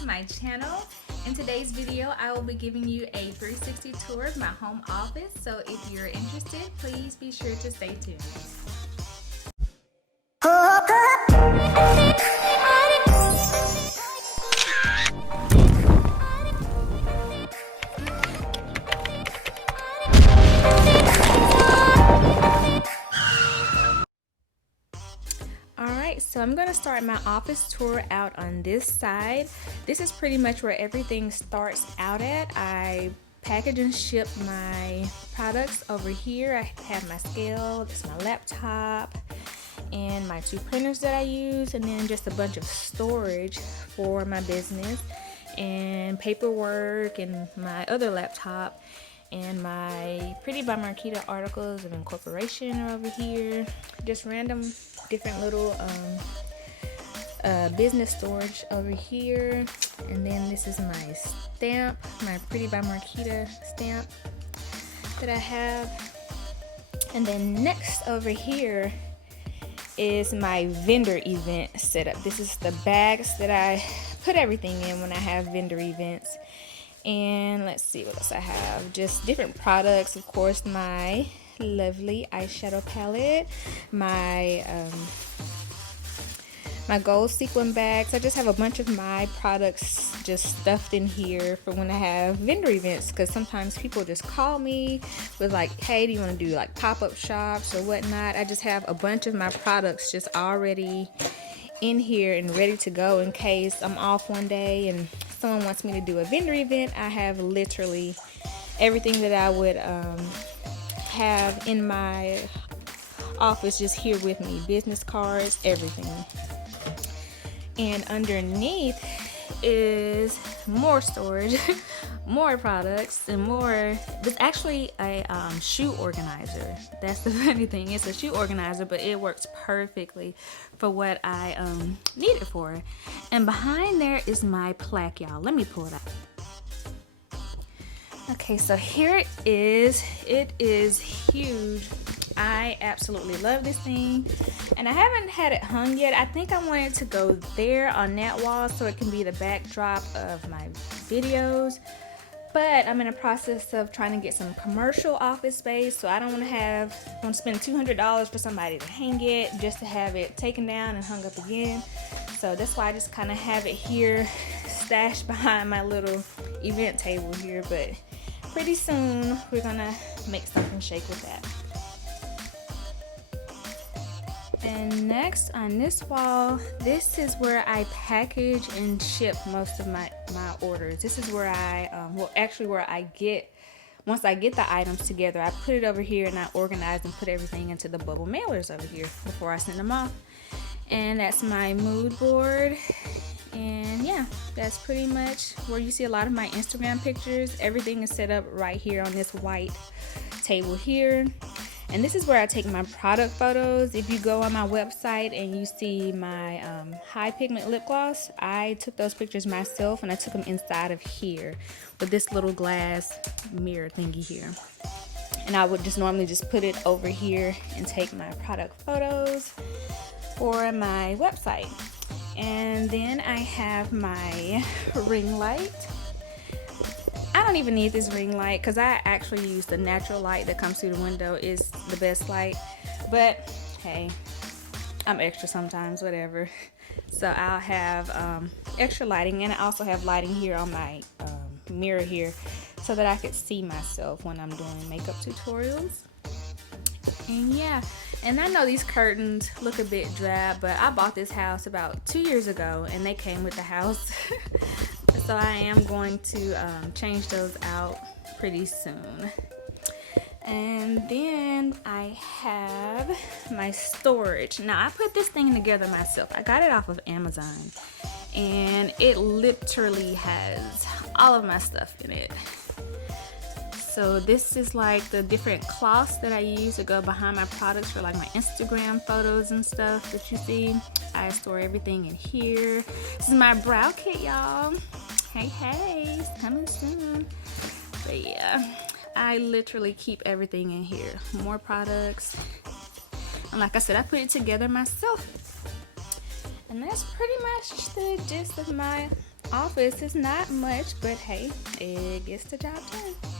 to my channel. In today's video, I will be giving you a 360 tour of my home office. So if you're interested, please be sure to stay tuned. So I'm going to start my office tour out on this side. This is pretty much where everything starts out at. I package and ship my products over here. I have my scale, this is my laptop, and my 2 printers that I use, and then just a bunch of storage for my business, and paperwork, and my other laptop, and my Pretty by Marquita articles of incorporation are over here. Just random different little business storage over here. And then this is my stamp, my Pretty by Marquita stamp that I have. And then next over here is my vendor event setup. This is the bags that I put everything in when I have vendor events. And let's see what else I have. Just different products, of course, my lovely eyeshadow palette, my gold sequin bags. I just have a bunch of my products just stuffed in here for when I have vendor events, because sometimes people just call me with like, hey, do you want to do like pop-up shops or whatnot. I just have a bunch of my products just already in here and ready to go in case I'm off one day and someone wants me to do a vendor event. I have literally everything that I would have in my office just here with me. Business cards, everything. And underneath is more storage, more products, and more. There's actually a shoe organizer. That's the funny thing. It's a shoe organizer, but it works perfectly for what I need it for. And behind there is my plaque, y'all. Let me pull it out. Okay, so here it is. It is huge. I absolutely love this thing, and I haven't had it hung yet. I think I want it to go there on that wall so it can be the backdrop of my videos, but I'm in a process of trying to get some commercial office space, so I don't want to spend $200 for somebody to hang it just to have it taken down and hung up again. So that's why I just kind of have it here stashed behind my little event table here, but pretty soon we're gonna make something shake with that. And next on this wall, this is where I package and ship most of my orders. This is where I, once I get the items together, I put it over here and I organize and put everything into the bubble mailers over here before I send them off. And that's my mood board. And yeah, that's pretty much where you see a lot of my Instagram pictures. Everything is set up right here on this white table here. And this is where I take my product photos. If you go on my website and you see my high pigment lip gloss, I took those pictures myself and I took them inside of here with this little glass mirror thingy here. And I would just normally just put it over here and take my product photos for my website. And then I have my ring light. I don't even need this ring light because I actually use the natural light that comes through the window. Is the best light, but hey, I'm extra sometimes, whatever. So I'll have extra lighting, and I also have lighting here on my mirror here so that I could see myself when I'm doing makeup tutorials. And yeah, and I know these curtains look a bit drab, but I bought this house about 2 years ago and they came with the house. So I am going to change those out pretty soon. And then I have my storage. Now I put this thing together myself. I got it off of Amazon, and it literally has all of my stuff in it. So this is like the different cloths that I use to go behind my products for like my Instagram photos and stuff that you see. I store everything in here. This is my brow kit, y'all. Hey, it's coming soon. But yeah, I literally keep everything in here. More products. And like I said, I put it together myself. And that's pretty much the gist of my office is not much, but hey, it gets the job done.